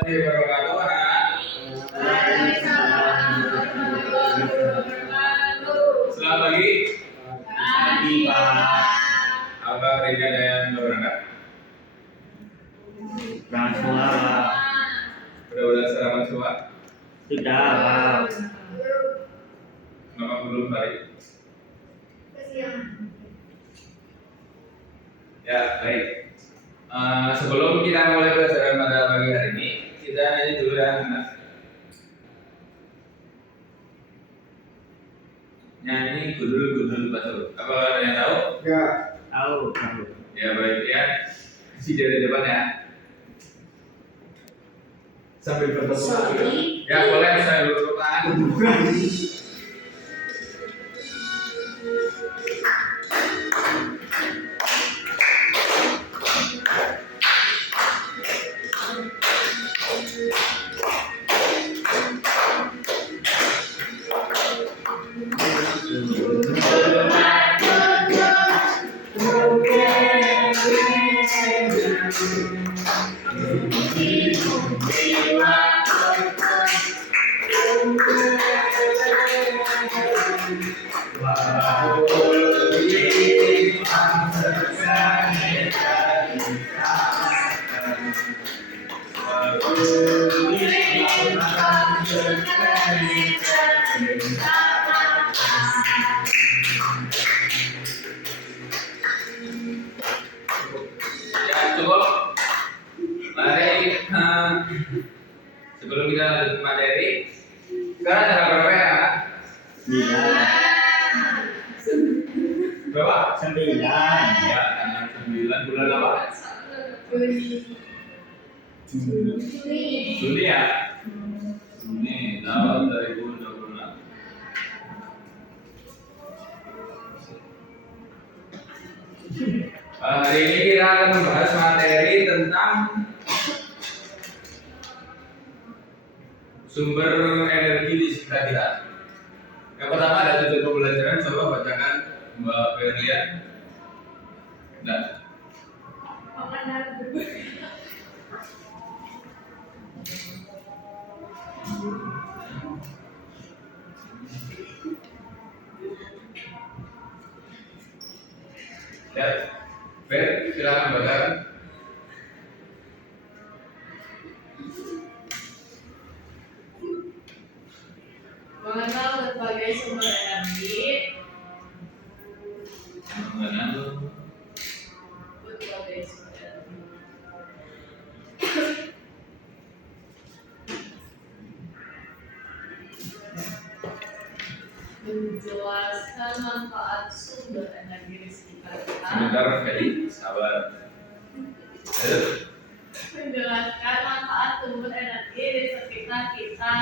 wabarakatuh, anak. Selamat pagi. Pagi, Pak. Apa hari ini ada yang belum berangkat? Berangkat semua, Pak. Udah sarapan semua? Sudah, Pak. Kenapa belum hari? Ya, baik. Sebelum kita mulai pelajaran pada pagi hari ini, kita nyanyi dulu ya, anak. Nyanyi gundul-gundul betul. Apa ada yang tahu? Ya. Tahu. Ya baik ya. Si dari depan ya. Sambil bertepuk tangan. Ya boleh saya bertepuk tangan. Ya cukup. Mari sebelum kita lanjut ke materi, sekarang tanggal berapa ya? 9. Berapa? 9. Ya, tanggal 9 bulan apa? Juni ya? Juni tahun 2026. Hari ini kita akan membahas materi tentang sumber energi di sekitar kita. Yang pertama ada tujuan pembelajaran, coba bacakan Mbak Berlian. Nah, ya, Ber, silakan bacakan. Mengenal berbagai sumber energi, Mengenal berbagai sumber energi. Menjelaskan manfaat sumber energi di sekitar kita. sebentar, Feli, sabar. Ayo. Menjelaskan manfaat sumber energi di sekitar kita.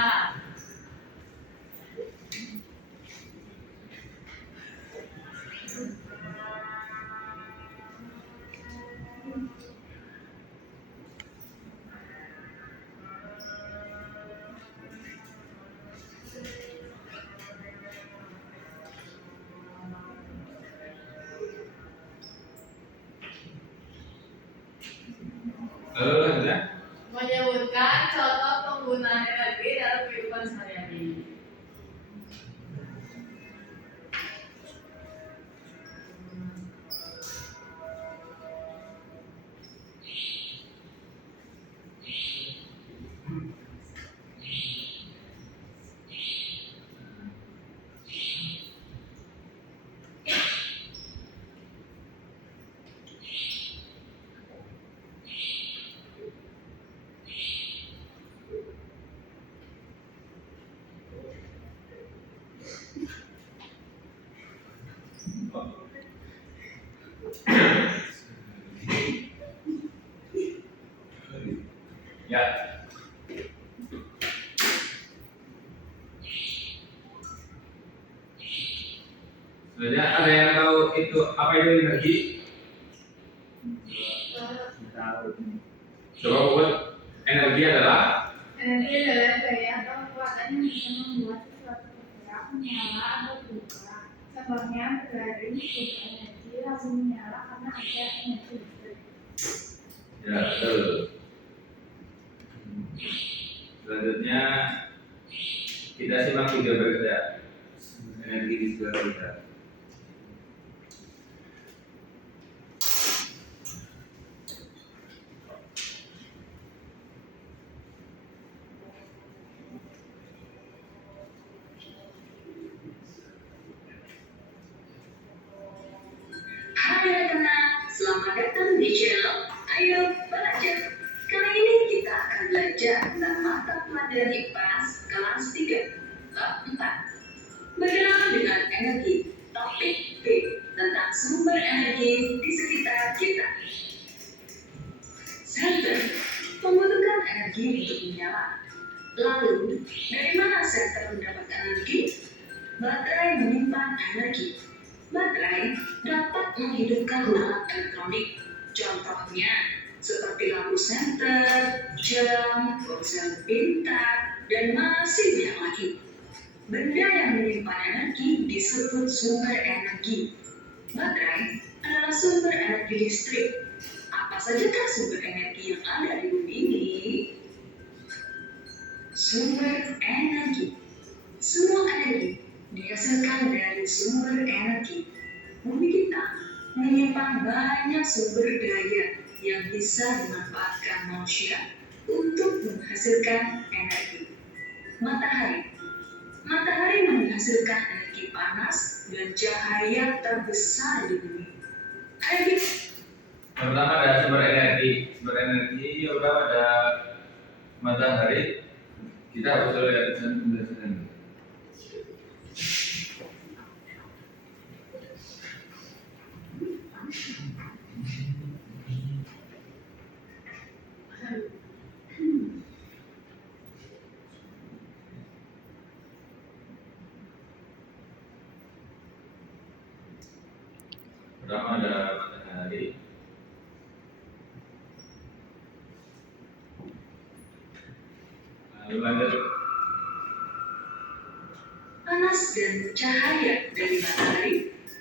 Lalu lanjut ya. Menyebutkan contoh penggunaan energi dalam kehidupan sehari-hari. Ya. Sebenarnya ada yang tahu itu apa itu energi? Tahu. Coba buat energi adalah Energi adalah gaya atau kekuatan yang bisa membuat sesuatu bergerak, menyala atau berubah. Contohnya berlari butuh energi lalu menyala karena ada energi listrik. ya betul. Selanjutnya kita simak video berikutnya. Energi di sekitar kita. Hai anak-anak, selamat datang di channel Ayo Belajar. Kali ini kita akan belajar tentang mata pelajaran IPAS kelas 3, bab 4. Berkenalan dengan energi, topik B tentang sumber energi di sekitar kita. Senter membutuhkan energi untuk menyala. Lalu, dari mana senter mendapat energi? Baterai menyimpan energi. Baterai dapat menghidupkan alat elektronik. Contohnya, seperti lampu senter, jam, ponsel pintar, dan masih banyak lagi. Benda yang menyimpan energi disebut sumber energi. Baterai adalah sumber energi listrik. Apa sajakah sumber energi yang ada di bumi ini? Sumber energi. Semua energi dihasilkan dari sumber energi. Bumi kita menyimpan banyak sumber daya yang bisa dimanfaatkan manusia untuk menghasilkan energi. Matahari. Matahari menghasilkan energi panas dan cahaya terbesar di bumi. Ayo, Pertama ada sumber energi. Sumber energi yang pertama ada matahari. Kita harus lihat penjelasan. Pertama ada matahari. Lalu lanjut. panas dan cahaya dari matahari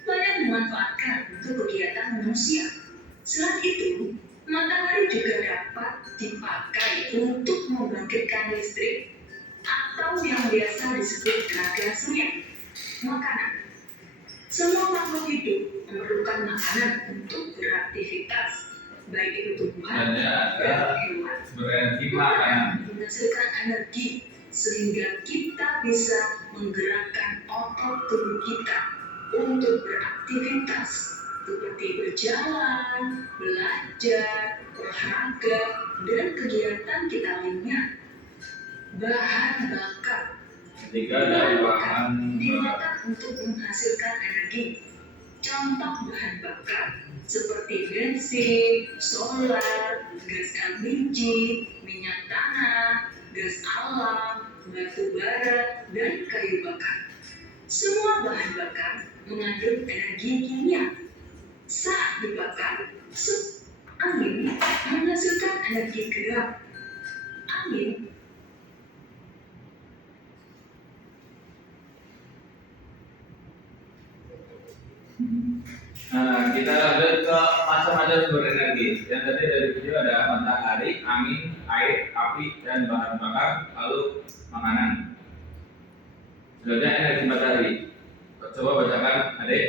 banyak dimanfaatkan untuk kegiatan manusia. Selain itu, matahari juga dapat dipakai untuk membangkitkan listrik atau yang biasa disebut tenaga surya. Makanan. Semua makhluk hidup memerlukan makanan untuk beraktivitas, baik itu tumbuhan Selanjutnya dan ada hewan. sumber energi makanan. Makanan menghasilkan energi sehingga kita bisa menggerakkan otot tubuh kita untuk beraktivitas seperti berjalan, belajar, olahraga, dan kegiatan kita lainnya. Bahan bakar. Ketiga ada bahan Digunakan untuk menghasilkan energi. Contoh bahan bakar seperti bensin, solar, gas LPG, minyak tanah, gas alam, batu bara, dan kayu bakar. Semua bahan bakar mengandung energi kimia. Saat dibakar, angin menghasilkan energi gerak. Angin Nah, kita lanjut ke macam-macam sumber energi. Yang tadi dari video ada matahari, angin, air, api, dan bahan bakar, lalu makanan. Selanjutnya energi matahari. Coba bacakan, adik.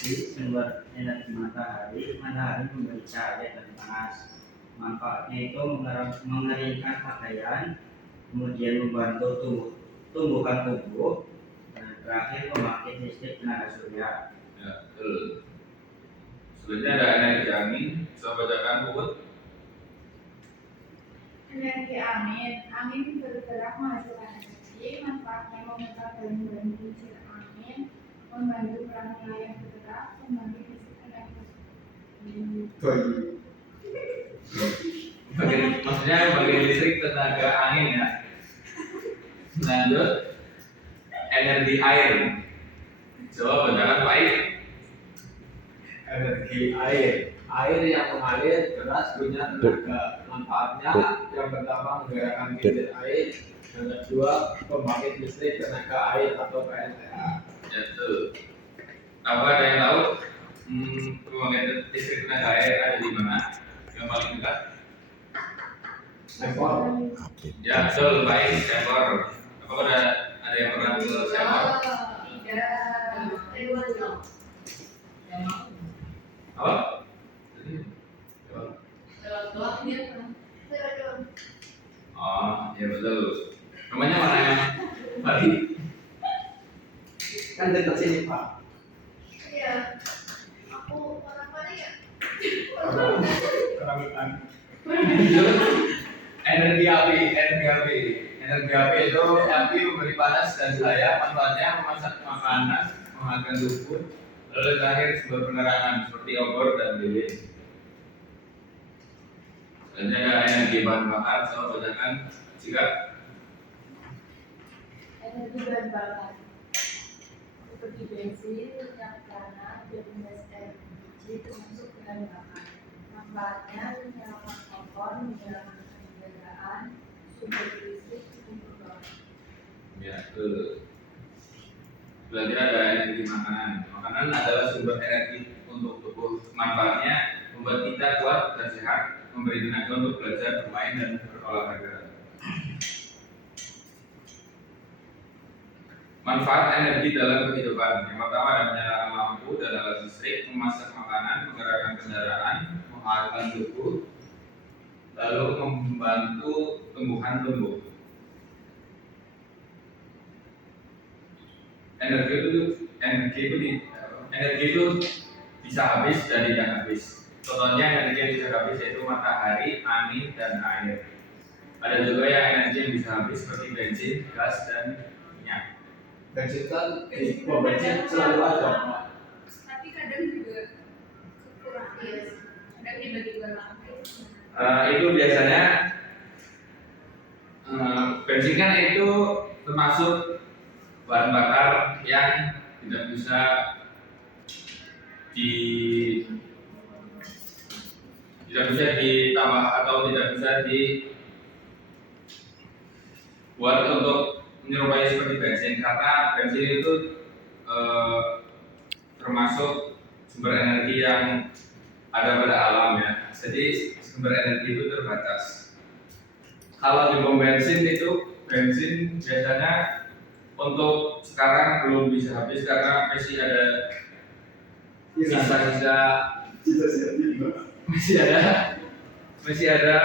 Di sumber energi matahari, matahari memberi cahaya dan panas. Manfaatnya itu mengeringkan pakaian, kemudian membantu tumbuhan tubuh, dan terakhir membangkit listrik tenaga surya. Ya, betul. Selanjutnya ada energi angin. Coba bacakan, Puput. Energi angin bergerak menghasilkan energi, manfaatnya memutar dan membantu kincir angin, membantu perang wilayah bergerak, membantu listrik tenaga. Maksudnya bagian listrik tenaga angin ya. Lanjut, energi air. Coba bacakan, Pak Ik. Energi air yang mengalir deras punya tenaga. Manfaatnya yang pertama menggerakkan kincir air, yang kedua pembangkit listrik tenaga air atau PLTA. Ya, betul. Apa ada yang tahu pembangkit listrik tenaga air ada di mana? Yang paling dekat? Ekor. Ya, betul, baik, ekor. Apa ada yang pernah ke ekor? Tidak. Apa? Doang dia kan. Oh, ya betul. Namanya mana yang tadi? Kan dekat sini Pak. Iya. Aku orang mana ya? Orang hutan. Energi api itu api memberi panas dan cahaya, manfaatnya memasak makanan, menghangatkan tubuh, lalu terakhir sumber penerangan seperti obor dan lilin. Selanjutnya ada energi bahan bakar, saya bacakan jika Energi bahan bakar seperti bensin, minyak tanah, biogas LPG termasuk bahan bakar. Manfaatnya menyalakan kompor, menyalakan kendaraan, sumber listrik untuk bangun. ya betul. Selanjutnya ada energi makanan. Makanan adalah sumber energi untuk tubuh. Manfaatnya membuat kita kuat dan sehat, memberi tenaga untuk belajar, bermain, dan berolahraga. Manfaat energi dalam kehidupan. Yang pertama ada menyalakan lampu dan alat listrik, memasak makanan, menggerakkan kendaraan, menghangatkan tubuh, lalu membantu tumbuhan tumbuh. Energi itu bisa habis dan tidak habis. Contohnya energi yang bisa habis yaitu matahari, angin, dan air. Ada juga yang energi yang bisa habis seperti bensin, gas, dan minyak. Bensin kan di pom bensin selalu ada. Tapi kadang juga kurang ya. Kadang tiba-tiba habis. Itu biasanya bensin kan itu termasuk bahan bakar yang tidak bisa ditambah atau tidak bisa dibuat untuk menyerupai seperti bensin, karena bensin itu termasuk sumber energi yang ada pada alam ya. Jadi sumber energi itu terbatas. Kalau di pom bensin itu bensin biasanya untuk sekarang belum bisa habis karena masih ada sisa-sisa, masih ada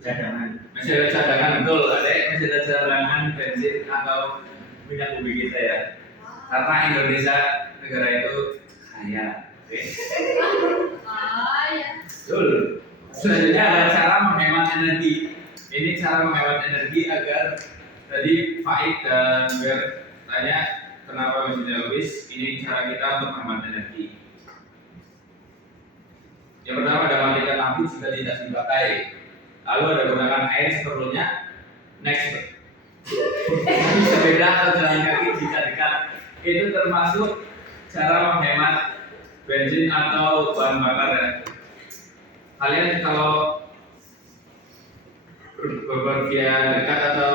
cadangan, betul, masih ada cadangan bensin atau minyak bumi kita ya. Karena Indonesia negara itu kaya. Oke. Ya. Betul. Selanjutnya ada cara menghemat energi. Ini cara menghemat energi agar tadi Faik dan Ber tanya kenapa mesinnya Lewis. Ini cara kita untuk menghemat energi. Yang pertama ada matikan lampu jika tidak dipakai. Lalu ada gunakan air seperlunya. Next, sepeda atau jalan kaki jika dekat. Itu termasuk cara menghemat bensin atau bahan bakar ya. Kalian kalau bepergian dekat atau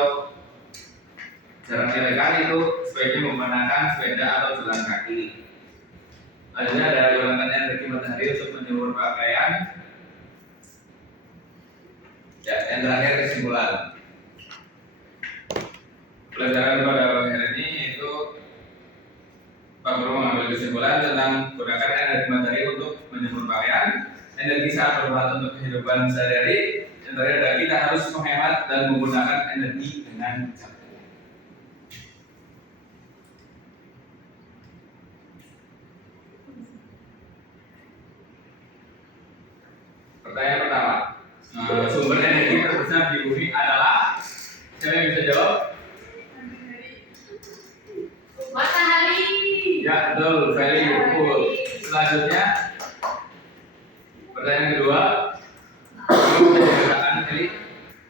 jaraknya dekat itu sebaiknya menggunakan sepeda atau jalan kaki. Selanjutnya ada gunakan energi matahari untuk menjemur pakaian. Ya, yang terakhir kesimpulan. Pelajaran pada pagi hari ini yaitu Pak Guru mengambil kesimpulan tentang gunakan energi matahari untuk menjemur pakaian. Energi sangat bermanfaat untuk kehidupan sehari-hari. Yang terakhir adalah kita harus menghemat dan menggunakan energi dengan bijak. Pertanyaan pertama, sumber energi terbesar di bumi adalah, siapa yang bisa jawab? Matahari. Ya betul, very good. Selanjutnya, pertanyaan kedua, menggunakan kali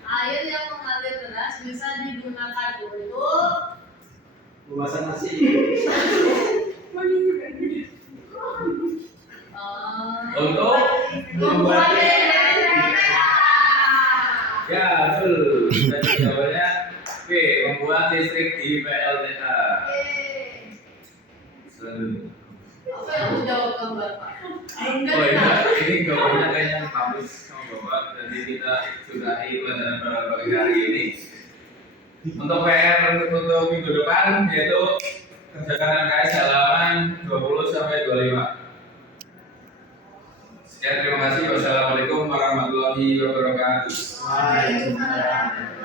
Air yang mengalir deras bisa digunakan untuk Memasak nasi. untuk membuat ya betul. Dan jawabannya oke, membuat listrik di PLTA. Selanjutnya. Apa yang aku jawab gambar Pak? Oh iya, ini gambarnya kayaknya habis sama Bapak, jadi kita sudahi pelajaran pada pagi hari ini. Untuk PR untuk minggu depan yaitu kerjakan LKS halaman 20 sampai 25. Sekian, terima kasih. Wassalamualaikum warahmatullahi wabarakatuh. Waalaikumsalam.